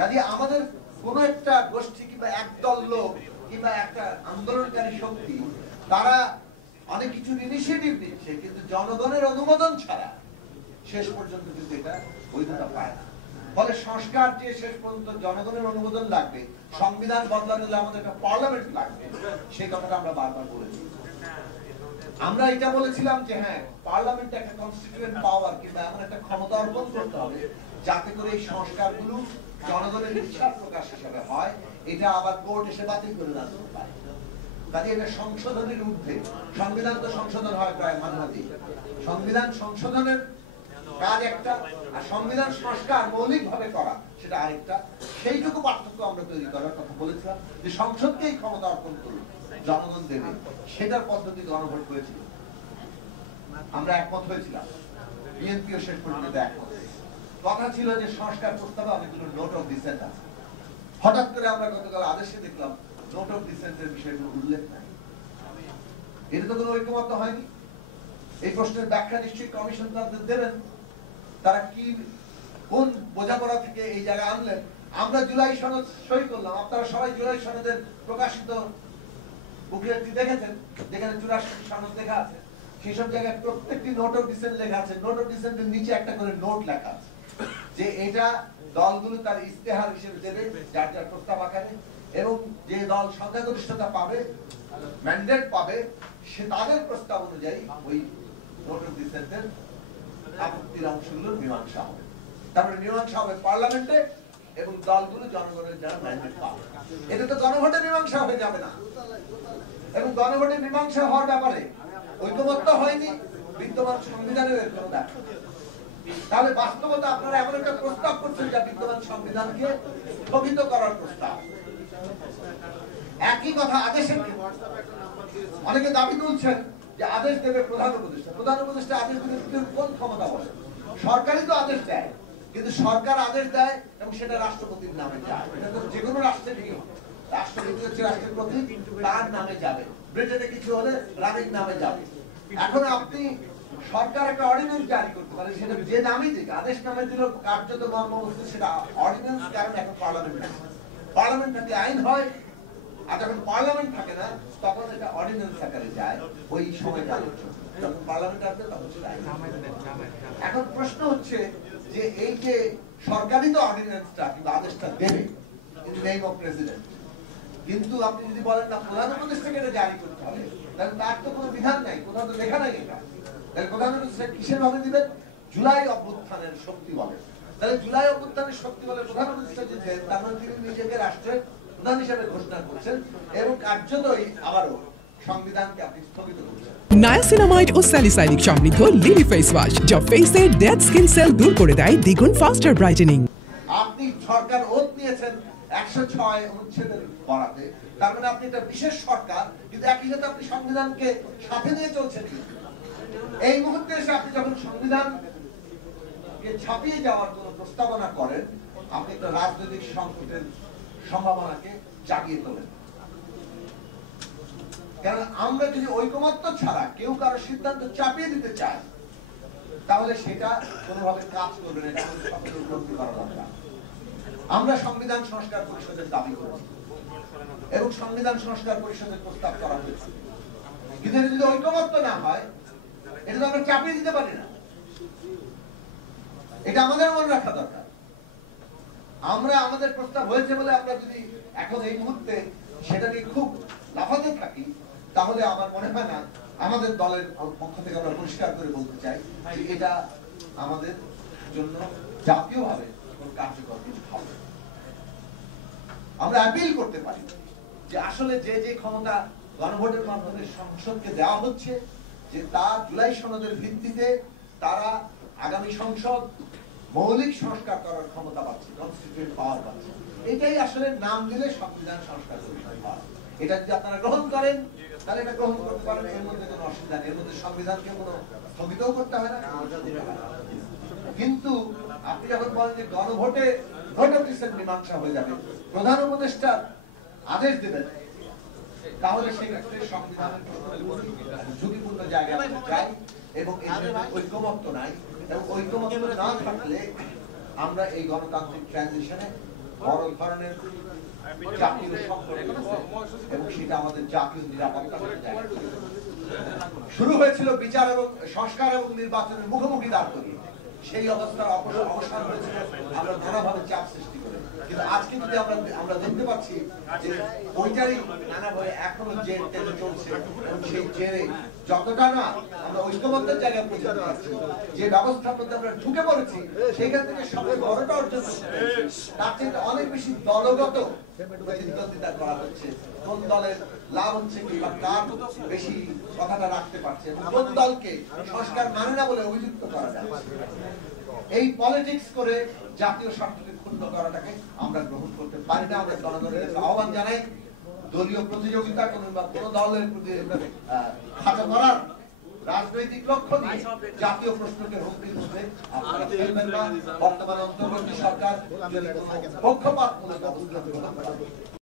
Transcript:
কাজে আমাদের কোন একটা গোষ্ঠী কিংবা একদল লোক কিংবা একটা আন্দোলনকারী শক্তি তারা অনেক কিছু ইনিশিয়েটিভ নিচ্ছে, কিন্তু জনগণের অনুমোদন ছাড়া শেষ পর্যন্ত কিন্তু এটা বৈধতা পায় না। ফলে সংস্কার যে শেষ পর্যন্ত জনগণের অনুমোদন লাগবে, সংবিধান বদলাতে হলে আমাদের একটা পার্লামেন্ট লাগবে, সেই কথাটা আমরা বারবার বলেছি। আমরা এটা বলেছিলাম যে হ্যাঁ, পার্লামেন্ট একটা কনস্টিটিউয়েন্ট পাওয়ার কিংবা এমন একটা ক্ষমতা অর্পণ করতে হবে যাতে করে এই সংস্কারগুলো জনগণের ইচ্ছার প্রকাশ হিসেবে হয়, এটা আবার কোর্ট এসে বাতিল করে না দিতে পারে। কাজে এটা সংশোধনের ঊর্ধ্বে। সংবিধান তো সংশোধন হয় প্রায় মাঝামাঝি, সংবিধান সংশোধনের কাজ একটা, আর সংবিধান সংস্কার মৌলিক ভাবে করা সেটা আরেকটা। সেইটুকু পার্থক্য আমরা তৈরি করার কথা বলেছিলাম, যে সংসদকেই ক্ষমতা অর্পণ করুন, জনগণ দেবে, সেটার পদ্ধতি গণভোট হয়েছিল। আমরা একমত হয়েছিলাম, বিএনপিও শেষ পর্যন্ত একমত। কথা ছিল যে সংস্কার প্রস্তাবে অনেকগুলো নোট অফ ডিসেন্ট আছে। হঠাৎ করে আমরা গতকাল আদেশে দেখলাম নোট অফ ডিসেন্টের বিষয়গুলো উল্লেখ নাই। এটা তো কোনো ঐক্যমত্য হয়নি। এই প্রশ্নের ব্যাখ্যা নিশ্চয়ই কমিশন তাদের দেবেন, তারা কি কোন বোঝাপড়া থেকে এই জায়গায় আনলেন। আমরা জুলাই সনদ সই করলাম, আপনারা সবাই জুলাই সনদের প্রকাশিত বুকলেটটি দেখেছেন, যেখানে 84 সনদ লেখা আছে। সেই সব জায়গায় প্রত্যেকটি নোট অফ ডিসেন্ট লেখা আছে। নোট অফ ডিসেন্টের নিচে একটা করে নোট লেখা আছে যে এটা দলগুলো তার ইস্তেহার হিসেবে দেবে যার যার প্রস্তাব আকারে, এবং যে দল সংখ্যাগরিষ্ঠতা পাবে, ম্যান্ডেট পাবে, সে তাদের প্রস্তাব অনুযায়ী ওই নোট অফ ডিসেন্টের আপত্তির অংশগুলোর মীমাংসা হবে। তারপরে মীমাংসা হবে পার্লামেন্টে, এবং দলগুলো জনগণের যারা ম্যান্ডেট পাবে। এটা তো গণভোটে মীমাংসা হয়ে যাবে না, এবং গণভোটে মীমাংসা হওয়ার ব্যাপারে ঐক্যমত্য হয়নি বিদ্যমান সংবিধানের কোনো দেখা। তাহলে বাস্তবতা আপনারা এমন একটা প্রস্তাব করছেন যা বিদ্যমান সংবিধানকে স্থগিত করার প্রস্তাব। একই কথা আদেশের ক্ষেত্রে অনেকে দাবি তুলছেন যে আদেশ দেবে প্রধান উপদেষ্টা। প্রধান উপদেষ্টা আদেশ দিতে কোন ক্ষমতা বসে? সরকারই তো আদেশ দেয়, কিন্তু সরকার আদেশ দেয় এবং সেটা রাষ্ট্রপতির নামে যায়। এটা তো যে কোনো রাষ্ট্রের নিয়ম। রাষ্ট্রপতি হচ্ছে রাষ্ট্রের প্রতীক, তার নামে যাবে। ব্রিটেনে কিছু হলে রানীর নামে যাবে। এখন আপনি সরকার একটা অর্ডিন্যান্স জারি করতে পারে, সেটা যে নামই দিক, আদেশ নামে দিল কার্যত মর্মবস্তু সেটা অর্ডিন্যান্স। কারণ এখন পার্লামেন্ট নেই, পার্লামেন্ট থেকে আইন হয়, আর যখন পার্লামেন্ট থাকে না তখন এটা অর্ডিন্যান্স আকারে যায়। ওই সময়টা যখন পার্লামেন্ট আসবে তখন সেটা আইন। এখন প্রশ্ন হচ্ছে যে এই যে সরকারই তো অর্ডিন্যান্সটা কিংবা আদেশটা দেবে in the name of president, কিন্তু আপনি যদি বলেন না প্রধান উপদেষ্টাকে এটা জারি করতে হবে, তাহলে তার তো কোনো বিধান নাই, কোথাও তো লেখা নাই এটা। তাহলে প্রধান উপদেষ্টা কিসের ভাবে দিবেন? জুলাই অভ্যুত্থানের শক্তি বলে। তাহলে জুলাই অভ্যুত্থানের শক্তি বলে প্রধান উপদেষ্টা দিচ্ছেন, তার মানে তিনি নিজেকে রাষ্ট্রের প্রধান হিসেবে ঘোষণা করছেন, এবং কার্যতই আবারও সংবিধানকে আপনি স্থগিত করছেন। নায়াসিনামাইড ও স্যালিসাইলিক সমৃদ্ধ লিলি ফেস ওয়াশ যা ফেসের ডেড স্কিন সেল দূর করে দেয় দ্বিগুণ ফাস্টার ব্রাইটেনিং। আপনি সরকার ওত নিয়েছেন 106 অনুচ্ছেদের বরাতে, তার মানে আপনি একটা বিশেষ সরকার, কিন্তু একই সাথে আপনি সংবিধানকে সাথে নিয়ে চলছেন। এই মুহূর্তে এসে আপনি যখন সংবিধানকে ছাপিয়ে যাওয়ার কোন প্রস্তাবনা করেন, আপনি একটা রাজনৈতিক সংকটের সম্ভাবনাকে জাগিয়ে তোলেন। কারণ আমরা যদি ঐকমত্য ছাড়া কেউ কারো সিদ্ধান্ত চাপিয়ে দিতে চায়, তাহলে সেটা কোনোভাবে কাজ করবে না। এটা আমাদের সকলের উপলব্ধি করা দরকার। আমরা সংবিধান সংস্কার পরিষদের দাবি করেছি এবং সংবিধান সংস্কার পরিষদের প্রস্তাব করা হয়েছে, কিন্তু এটা যদি ঐকমত্য না হয়, এটা তো আমরা চাপিয়ে দিতে পারি না। এটা আমাদের মনে রাখা দরকার। আমরা আমাদের প্রস্তাব হয়েছে বলে আমরা যদি এখন এই মুহূর্তে সেটা নিয়ে খুব লাফাতে থাকি, তাহলে আমার মনে হয় না, আমাদের দলের পক্ষ থেকে আমরা পরিষ্কার করে বলতে চাই যে এটা আমাদের জন্য জাতীয়ভাবে কার্যকর কিছু হবে। আমরা অ্যাপিল করতে পারি যে আসলে যে যে ক্ষমতা গণভোটের মাধ্যমে সংসদকে দেওয়া হচ্ছে, যে তা জুলাই সনদের ভিত্তিতে তারা আগামী সংসদ মৌলিক সংস্কার করার ক্ষমতা পাচ্ছে, কনস্টিটিউয়েন্ট পাওয়ার পাচ্ছে। এটাই আসলে নাম দিলে সংবিধান সংস্কার পরিষদ হয়। এটা যদি আপনারা গ্রহণ করেন, তাহলে এটা গ্রহণ করতে পারেন, এর মধ্যে কোনো অসুবিধা নেই। এর মধ্যে সংবিধানকে কোনো স্থগিতও করতে হয় না। কিন্তু আপনি যখন বলেন যে গণভোটে ভোট অফ ডিসেন্ট মীমাংসা হয়ে যাবে, প্রধান উপদেষ্টা আদেশ দেবেন, তাহলে সেক্ষেত্রে সংবিধানের ঝুঁকিপূর্ণ জায়গায় আমরা যাই, এবং ঐক্যমত্য নাই। এবং ঐক্যমত্য না থাকলে আমরা এই গণতান্ত্রিক ট্রানজিশনে বড় ধরনের জাতীয় সংকট হয়েছে এবং সেটা আমাদের জাতীয় নিরাপত্তার সাথে জায়গা করে। শুরু হয়েছিল বিচার এবং সংস্কার এবং নির্বাচনের মুখোমুখি দাঁড় করিয়ে, সেই অবস্থার অবসান হয়েছিল আমরা নানাভাবে চাপ সৃষ্টি করে। কিন্তু আজকে যদি আমরা দেখতে পাচ্ছি যে ওইটারই নানাভাবে এখনো জের টেনে চলছে এবং সেই জেরে যতটা না আমরা ঐক্যবদ্ধের জায়গায় পৌঁছাতে পারছি, যে ব্যবস্থার মধ্যে আমরা ঢুকে পড়েছি সেখান থেকে সবচেয়ে বড়টা অর্জন করতে পেরেছি, তার থেকে অনেক বেশি দলগত প্রতিদ্বন্দ্বিতা করা হচ্ছে। কোন দলের লাভ হচ্ছে কিংবা কার বেশি কথাটা রাখতে পারছে, কোন দলকে সংস্কার মানে না বলে অভিযুক্ত করা যাচ্ছে। এই পলিটিক্স করে জাতীয় স্বার্থকে ক্ষুণ্ণ করাটাকে আমরা গ্রহণ করতে পারি না। আমরা জনগণের কাছে আহ্বান জানাই, দলীয় প্রতিযোগিতা কিংবা কোন দলের প্রতি খাটো করার রাজনৈতিক লক্ষ্য নিয়ে জাতীয় প্রশ্নকে হুমকির মধ্যে আপনারা ফেলবেন না। বর্তমান অন্তর্বর্তী সরকার পক্ষপাতমূলক অবস্থান গ্রহণ করে